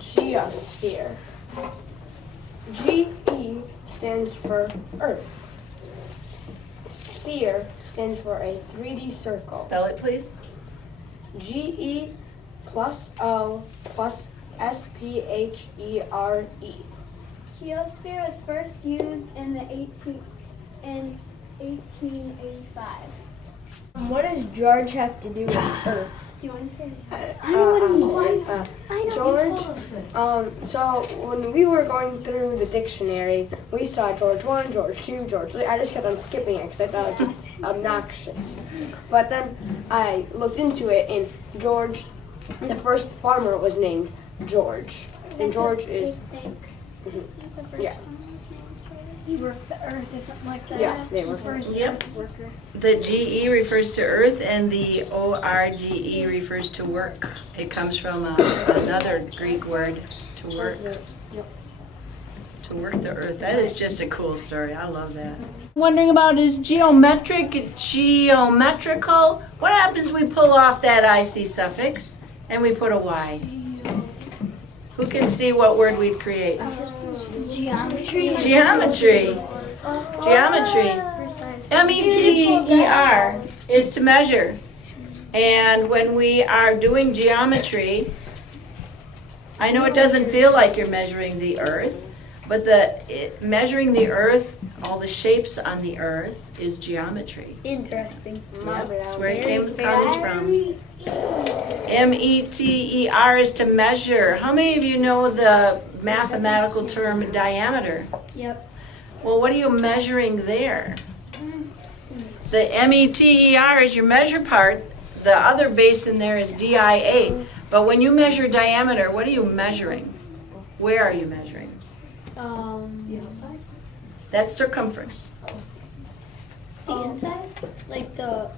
Geosphere. GE stands for Earth. Sphere stands for a 3D circle. Spell it, please. GE plus O plus SPHERE. Geosphere was first used in 1885. What does George have to do with Earth? Do you want to say? George. So when we were going through the dictionary, we saw George 1, George 2, George 3. I just kept on skipping it because I thought it was just obnoxious. But then I looked into it, and George, the first farmer, was named George. And George is. Yeah. He worked the earth or something like that. Yeah, they were. Yep. The GE refers to earth and the ORGE refers to work. It comes from another Greek word, to work. To work the earth. That is just a cool story. I love that. Wondering about is geometrical? What happens when we pull off that IC suffix and we put a Y? Who can see what word we'd create? Geometry. Geometry. Geometry. METER is to measure. And when we are doing geometry, I know it doesn't feel like you're measuring the earth, but measuring the earth, all the shapes on the earth, is geometry. Interesting. Yep, that's where it comes from. METER is to measure. How many of you know the mathematical term diameter? Yep. Well, what are you measuring there? The METER is your measure part. The other base in there is DIA. But when you measure diameter, what are you measuring? Where are you measuring? That's circumference. The inside, like the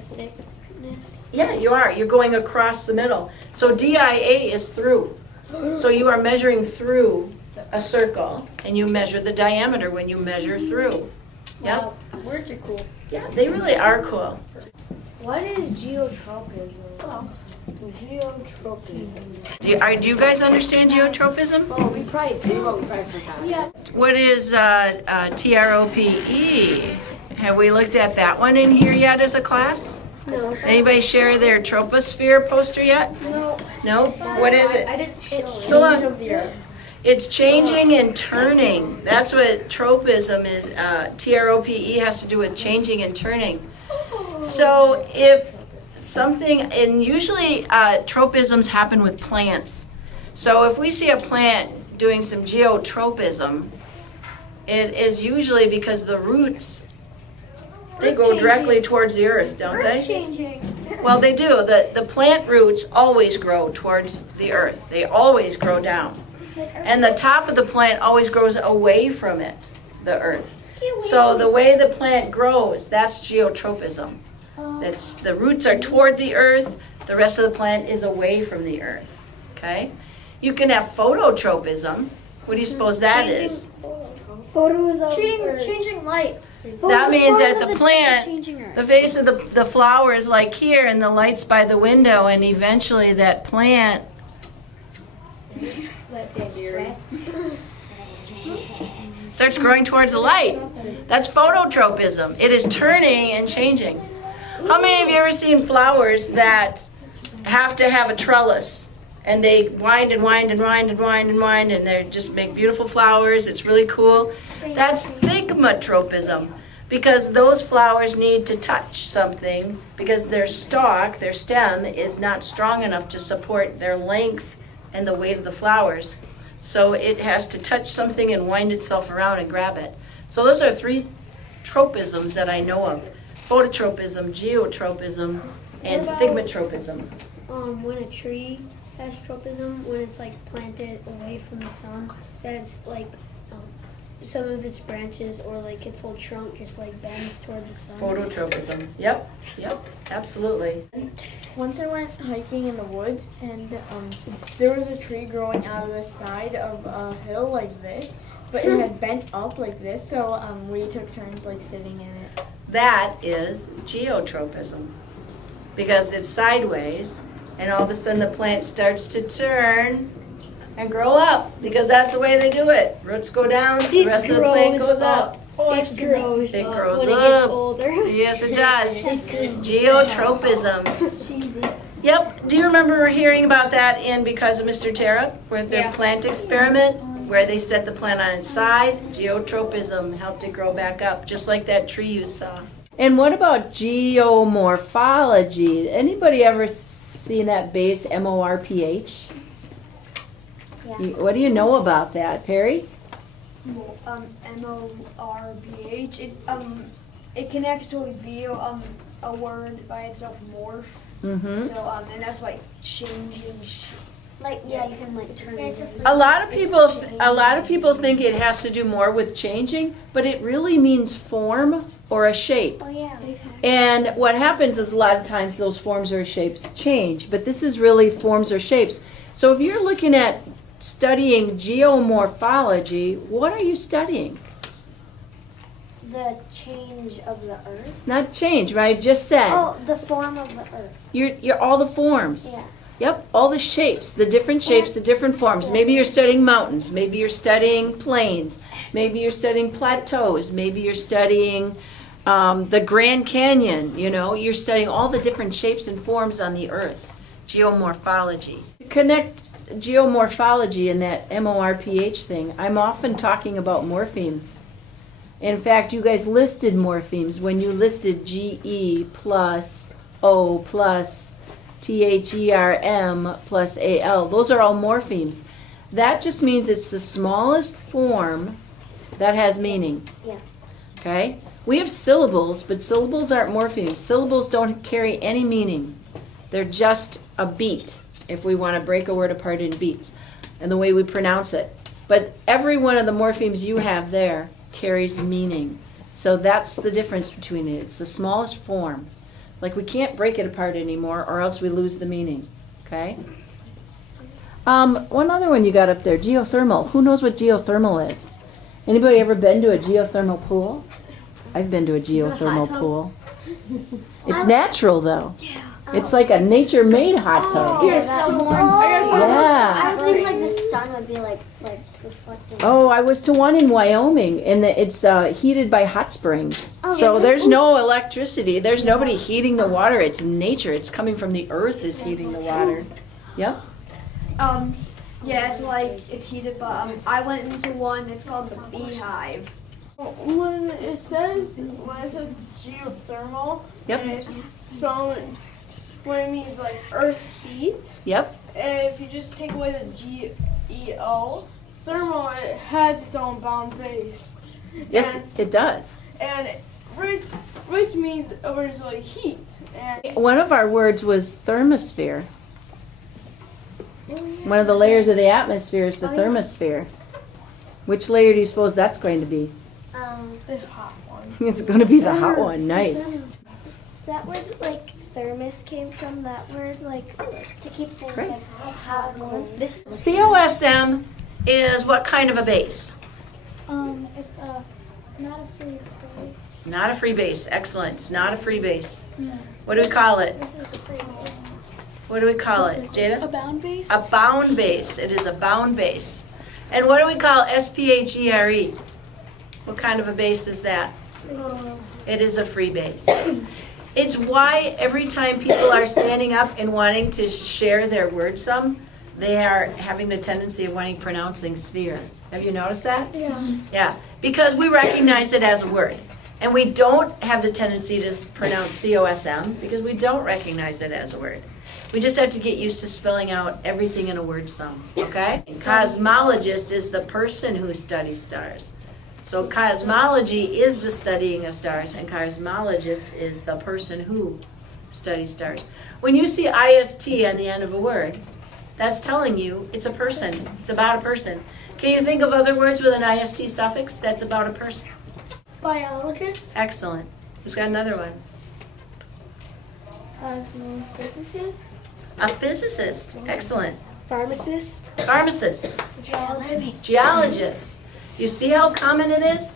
thickness. Yeah, you are. You're going across the middle. So DIA is through. So you are measuring through a circle, and you measure the diameter when you measure through. Yep. Wow, words are cool. Yeah, they really are cool. What is geotropism? Geotropism. Do you guys understand geotropism? Oh, we probably do, but we probably forgot. Yeah. What is TROPE? Have we looked at that one in here yet as a class? No. Anybody share their troposphere poster yet? No. No? What is it? I didn't. So long. It's changing and turning. That's what tropism is. TROPE has to do with changing and turning. So if something, and usually tropisms happen with plants. So if we see a plant doing some geotropism, it is usually because the roots, they go directly towards the earth, don't they? Changing. Well, they do. The plant roots always grow towards the earth. They always grow down. And the top of the plant always grows away from it, the earth. So the way the plant grows, that's geotropism. That's, the roots are toward the earth, the rest of the plant is away from the earth. Okay? You can have phototropism. What do you suppose that is? Photos of changing light. That means that the plant, Changing Earth. the face of the flower is like here, and the light's by the window, and eventually that plant starts growing towards the light. That's phototropism. It is turning and changing. How many of you ever seen flowers that have to have a trellis, and they wind and wind and wind and wind and wind, and they just make beautiful flowers? It's really cool. That's thigmotropism, because those flowers need to touch something because their stalk, their stem, is not strong enough to support their length and the weight of the flowers. So it has to touch something and wind itself around and grab it. So those are three tropisms that I know of: phototropism, geotropism, and thigmotropism. When a tree has tropism, when it's like planted away from the sun, that's like some of its branches or like its whole trunk just like bends toward the sun. Phototropism. Yep, absolutely. Once I went hiking in the woods, and there was a tree growing out of the side of a hill like this, but it had bent up like this, so we took turns like sitting in it. That is geotropism, because it's sideways, and all of a sudden the plant starts to turn and grow up, because that's the way they do it. Roots go down, the rest of the plant goes up. It grows It up grows when it gets up. older. Yes, it does. Geotropism. It's cheesy. Yep. Do you remember hearing about that in Because of Mr. Terra, with their Yeah. plant experiment, where they set the plant on its side? Geotropism helped it grow back up, just like that tree you saw. And what about geomorphology? Anybody ever seen that base MORPH? Yeah. What do you know about that, Perry? MORPH. It can actually be a word by itself, morph. Mm-hmm. So and that's like changing shape. Like you can like turn it. A lot of people think it has to do more with changing, but it really means form or a shape. Oh yeah. And what happens is a lot of times those forms or shapes change, but this is really forms or shapes. So if you're looking at studying geomorphology, what are you studying? The change of the earth. Not change, right? Just said. Oh, the form of the earth. You're all the forms. Yeah. Yep, all the shapes, the different shapes, the different forms. Maybe you're studying mountains, maybe you're studying plains, maybe you're studying plateaus, maybe you're studying the Grand Canyon, you're studying all the different shapes and forms on the earth. Geomorphology. Connect geomorphology and that MORPH thing. I'm often talking about morphemes. In fact, you guys listed morphemes when you listed GE plus O plus THERM plus AL. Those are all morphemes. That just means it's the smallest form that has meaning. Yeah. Okay? We have syllables, but syllables aren't morphemes. Syllables don't carry any meaning. They're just a beat, if we want to break a word apart in beats, and the way we pronounce it. But every one of the morphemes you have there carries meaning. So that's the difference between it. It's the smallest form. Like we can't break it apart anymore, or else we lose the meaning. Okay? One other one you got up there, geothermal. Who knows what geothermal is? Anybody ever been to a geothermal pool? I've been to a geothermal pool. It's natural though. It's like a nature-made hot tub. Yeah, that Yeah. I would think like the sun would be like reflecting. Oh, I was to one in Wyoming, and it's heated by hot springs. Oh, So really? there's no electricity. There's nobody heating the water. It's nature. It's coming from the earth is heating the water. Yep. Yeah, it's like it's heated, but I went into one. It's called the Beehive. When it says geothermal, Yep. it's from when it means like earth heat. Yep. And if you just take away the GEO, thermal, it has its own bound base. Yes, it does. And which means originally heat. And One of our words was thermosphere. One of the layers of the atmosphere is the thermosphere. Which layer do you suppose that's going to be? the hot one. It's going to be the hot one. Nice. Is that where like thermos came from? That word like to keep things Great. like hot and warm. This COSM is what kind of a base? it's not a free base. Not a free base. Excellent. It's not a free base. What do we call it? This is the free base. What do we call it, Jada? A bound base? A bound base. It is a bound base. And what do we call SPHERE? What kind of a base is that? It is a free base. It's why every time people are standing up and wanting to share their word sum, they are having the tendency of wanting pronouncing sphere. Have you noticed that? Yeah. Yeah, because we recognize it as a word. And we don't have the tendency to pronounce COSM because we don't recognize it as a word. We just have to get used to spelling out everything in a word sum, okay? And cosmologist is the person who studies stars. So cosmology is the studying of stars, and cosmologist is the person who studies stars. When you see IST on the end of a word, that's telling you it's a person. It's about a person. Can you think of other words with an IST suffix that's about a person? Biologist? Excellent. Who's got another one? Cosmophysicist? A physicist. Excellent. Pharmacist? Pharmacist. Geologist. Geologist. You see how common it is?